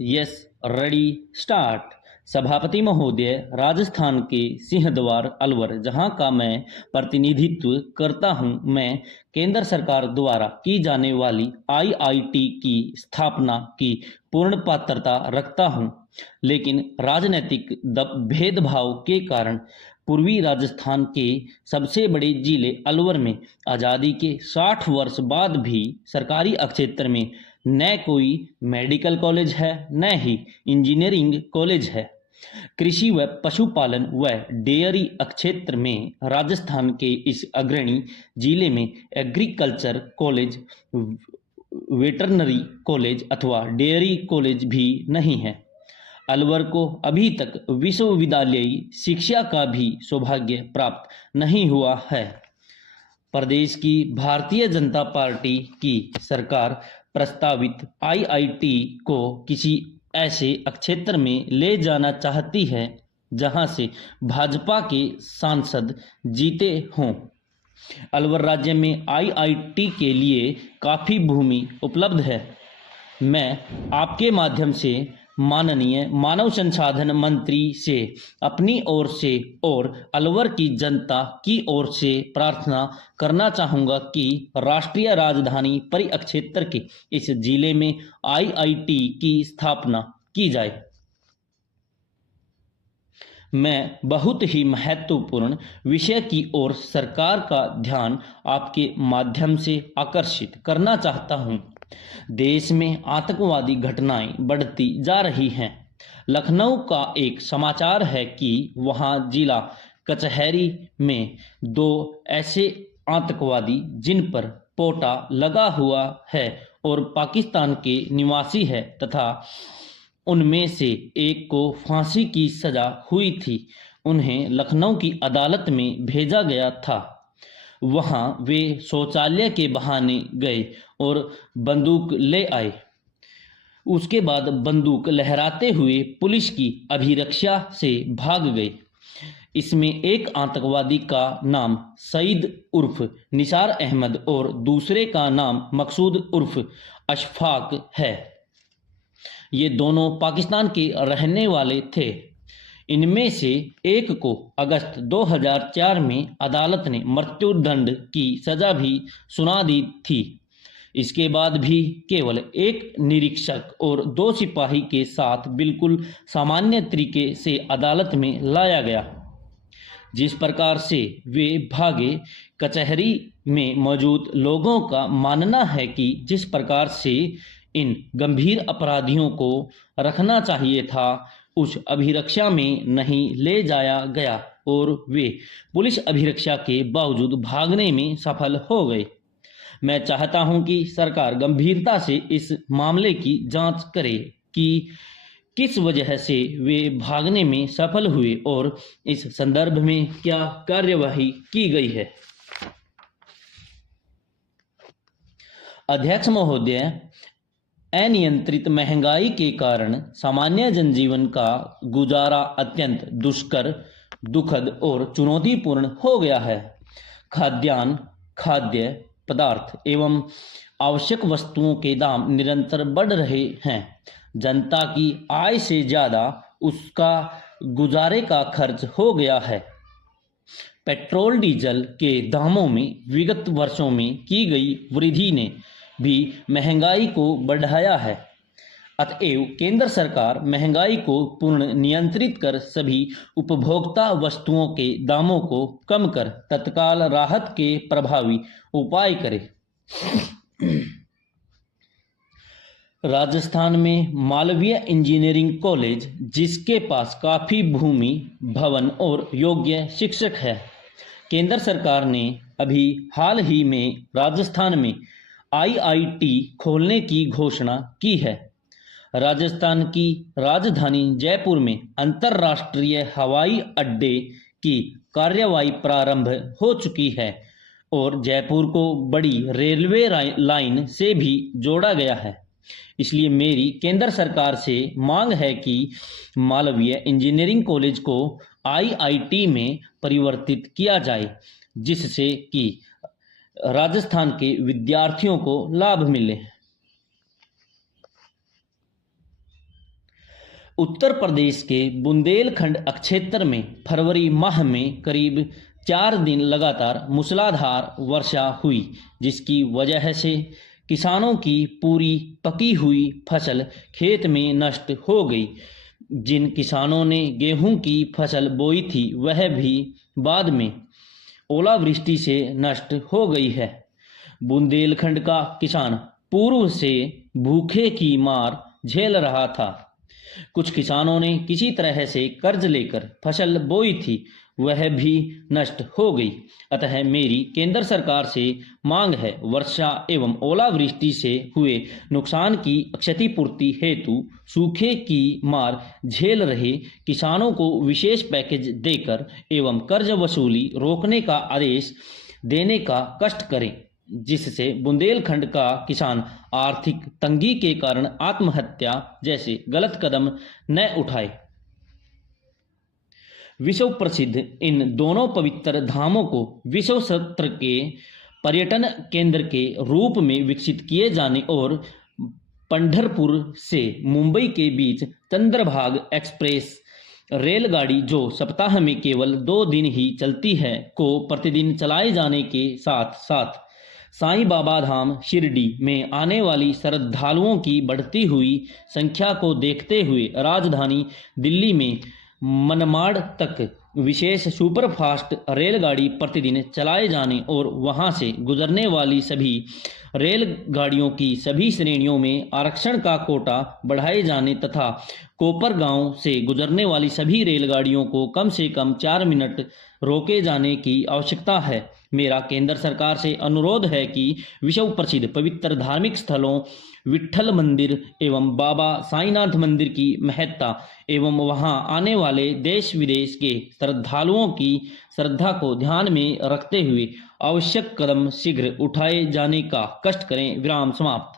Yes, ready, start. सभापति महोदय, राजस्थान के सिंहद्वार अलवर, जहां का मैं प्रतिनिधित्व करता हूं, मैं केंद्र सरकार द्वारा की जाने वाली आईआईटी की स्थापना की पूर्ण पात्रता रखता हूं, लेकिन राजनीतिक भेदभाव के कारण पूर्वी राजस्थान के सबसे बड़े जिले अलवर में आज़ादी के 60 वर्ष बाद भी सरकारी क्षेत्र में न कोई मेडिकल कॉलेज है, न ही इंजीनियरिंग कॉलेज है। कृषि व पशुपालन व डेयरी क्षेत्र में राजस्थान के इस अग्रणी जिले में एग्रीकल्चर कॉलेज, वेटरनरी कॉलेज अथवा डेयरी कॉलेज भी नहीं है। अलवर को अभी तक विश्वविद्यालयी शिक्षा का भी सौभाग्य प्राप्त नहीं हुआ है। प्रदेश की भारतीय जनता पार्टी की सरकार प्रस्तावित आईआईटी को किसी ऐसे क्षेत्र में ले जाना चाहती है जहां से भाजपा के सांसद जीते हों। अलवर राज्य में आईआईटी के लिए काफ़ी भूमि उपलब्ध है। मैं आपके माध्यम से माननीय मानव संसाधन मंत्री से अपनी ओर से और अलवर की जनता की ओर से प्रार्थना करना चाहूँगा कि राष्ट्रीय राजधानी परिक्षेत्र के इस जिले में आईआईटी की स्थापना की जाए। मैं बहुत ही महत्वपूर्ण विषय की ओर सरकार का ध्यान आपके माध्यम से आकर्षित करना चाहता हूं। देश में आतंकवादी घटनाएं बढ़ती जा रही हैं। लखनऊ का एक समाचार है कि वहां जिला कचहरी में 2 ऐसे आतंकवादी जिन पर पोटा लगा हुआ है और पाकिस्तान के निवासी है तथा उनमें से एक को फांसी की सजा हुई थी, उन्हें लखनऊ की अदालत में भेजा गया था। वहां वे शौचालय के बहाने गए और बंदूक ले आए। उसके बाद बंदूक लहराते हुए पुलिस की अभिरक्षा से भाग गए। इसमें एक आतंकवादी का नाम सईद उर्फ निसार अहमद और दूसरे का नाम मकसूद उर्फ अशफाक है। ये दोनों पाकिस्तान के रहने वाले थे। इनमें से एक को अगस्त 2004 में अदालत ने मृत्युदंड की सजा भी सुना दी थी। इसके बाद भी केवल एक निरीक्षक और 2 सिपाही के साथ बिल्कुल सामान्य तरीके से अदालत में लाया गया। जिस प्रकार से वे भागे, कचहरी में मौजूद लोगों का मानना है कि जिस प्रकार से इन गंभीर अपराधियों को रखना चाहिए था, उस अभिरक्षा में नहीं ले जाया गया और वे पुलिस अभिरक्षा के बावजूद भागने में सफल हो गए। मैं चाहता हूं कि सरकार गंभीरता से इस मामले की जांच करे कि किस वजह से वे भागने में सफल हुए और इस संदर्भ में क्या कार्यवाही की गई है। अध्यक्ष महोदय, अनियंत्रित महंगाई के कारण सामान्य जनजीवन का गुजारा अत्यंत दुष्कर, दुखद और चुनौतीपूर्ण हो गया है। खाद्यान्न, खाद्य पदार्थ एवं आवश्यक वस्तुओं के दाम निरंतर बढ़ रहे हैं। जनता की आय से ज़्यादा उसका गुजारे का खर्च हो गया है। पेट्रोल डीजल के दामों में विगत वर्षों में की गई वृद्धि ने भी महंगाई को बढ़ाया है। अतएव केंद्र सरकार महंगाई को पूर्ण नियंत्रित कर सभी उपभोक्ता वस्तुओं के दामों को कम कर तत्काल राहत के प्रभावी उपाय करे। राजस्थान में मालवीय इंजीनियरिंग कॉलेज, जिसके पास काफ़ी भूमि, भवन और योग्य शिक्षक है, केंद्र सरकार ने अभी हाल ही में राजस्थान में आईआईटी खोलने की घोषणा की है। राजस्थान की राजधानी जयपुर में अंतर्राष्ट्रीय हवाई अड्डे की कार्यवाही प्रारंभ हो चुकी है और जयपुर को बड़ी रेलवे लाइन से भी जोड़ा गया है। इसलिए मेरी केंद्र सरकार से मांग है कि मालवीय इंजीनियरिंग कॉलेज को आईआईटी में परिवर्तित किया जाए, जिससे कि राजस्थान के विद्यार्थियों को लाभ मिले। उत्तर प्रदेश के बुंदेलखंड क्षेत्र में फरवरी माह में करीब 4 दिन लगातार मूसलाधार वर्षा हुई, जिसकी वजह से किसानों की पूरी पकी हुई फसल खेत में नष्ट हो गई। जिन किसानों ने गेहूं की फसल बोई थी वह भी बाद में ओलावृष्टि से नष्ट हो गई है। बुंदेलखंड का किसान पूर्व से भूखे की मार झेल रहा था। कुछ किसानों ने किसी तरह से कर्ज लेकर फसल बोई थी, वह भी नष्ट हो गई। अतः मेरी केंद्र सरकार से मांग है, वर्षा एवं ओलावृष्टि से हुए नुकसान की क्षतिपूर्ति हेतु सूखे की मार झेल रहे किसानों को विशेष पैकेज देकर एवं कर्ज वसूली रोकने का आदेश देने का कष्ट करें, जिससे बुंदेलखंड का किसान आर्थिक तंगी के कारण आत्महत्या जैसे गलत कदम न उठाए। विश्व प्रसिद्ध इन दोनों पवित्र धामों को विश्व स्तर के पर्यटन केंद्र के रूप में विकसित किए जाने और पंढरपुर से मुंबई के बीच चंद्रभाग एक्सप्रेस रेलगाड़ी जो सप्ताह में केवल 2 दिन ही चलती है को प्रतिदिन चलाए जाने के साथ साथ साईं बाबा धाम शिरडी में आने वाली श्रद्धालुओं की बढ़ती हुई संख्या को देखते हुए राजधानी दिल्ली में मनमाड़ तक विशेष सुपरफास्ट रेलगाड़ी प्रतिदिन चलाए जाने और वहां से गुजरने वाली सभी रेलगाड़ियों की सभी श्रेणियों में आरक्षण का कोटा बढ़ाए जाने तथा कोपरगांव से गुजरने वाली सभी रेलगाड़ियों को कम से कम 4 मिनट रोके जाने की आवश्यकता है। मेरा केंद्र सरकार से अनुरोध है कि विश्व प्रसिद्ध पवित्र धार्मिक स्थलों विट्ठल मंदिर एवं बाबा साईनाथ मंदिर की महत्ता एवं वहां आने वाले देश विदेश के श्रद्धालुओं की श्रद्धा को ध्यान में रखते हुए आवश्यक कदम शीघ्र उठाए जाने का कष्ट करें। विराम समाप्त।